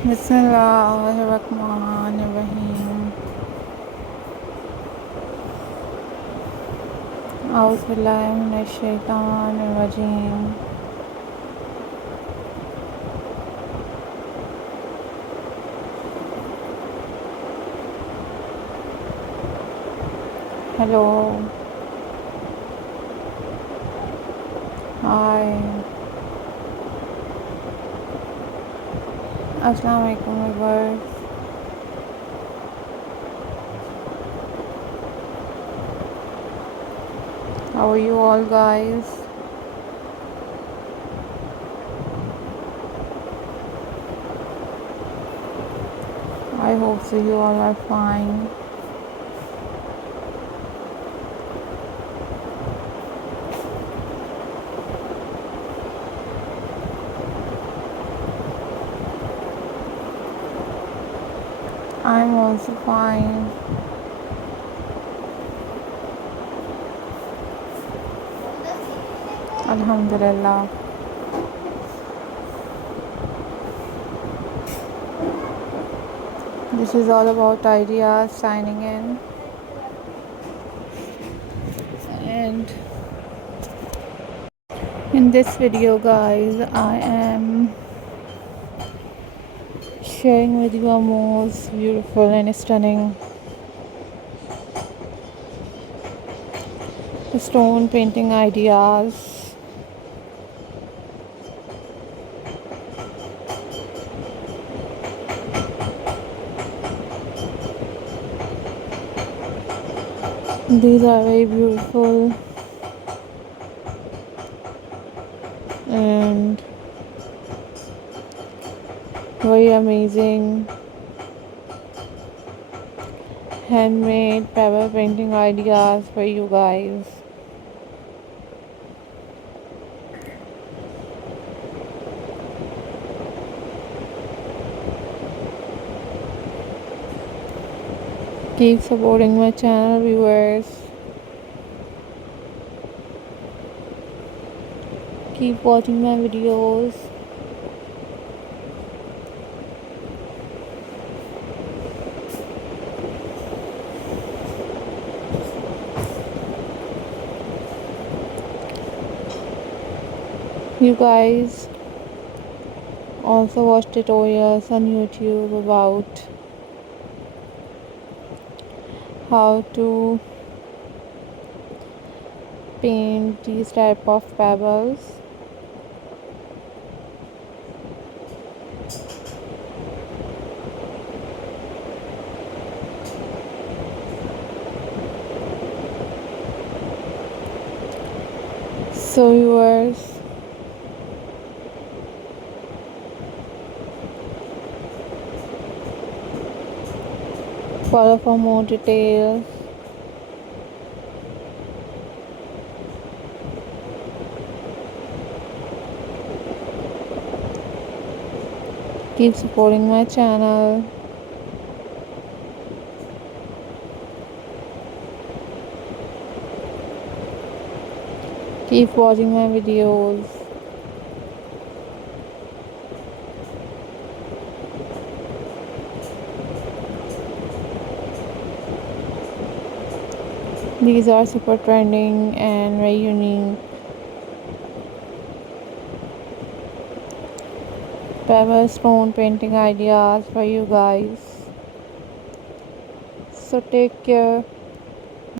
बिस्मिल्लाहिर्रहमानिर्रहीम। औज़ुबिल्लाहि मिनश्शैतानिर्रजीम। हेलो, हाय, अस्सलाम वालेकुम viewers. How are you all guys? I hope so you all are fine. I'm also fine. Alhamdulillah. This is all about ideas signing in, and in this video guys I am sharing with you a most beautiful and stunning stone painting ideas. These are very beautiful and very amazing handmade pebble painting ideas for you guys. Keep supporting my channel viewers. Keep watching my videos. You guys also watch tutorials on YouTube about how to paint these type of pebbles. So viewers, follow for more details. Keep supporting my channel. Keep watching my videos. These are super trending and very unique pebble stone painting ideas for you guys. So take care.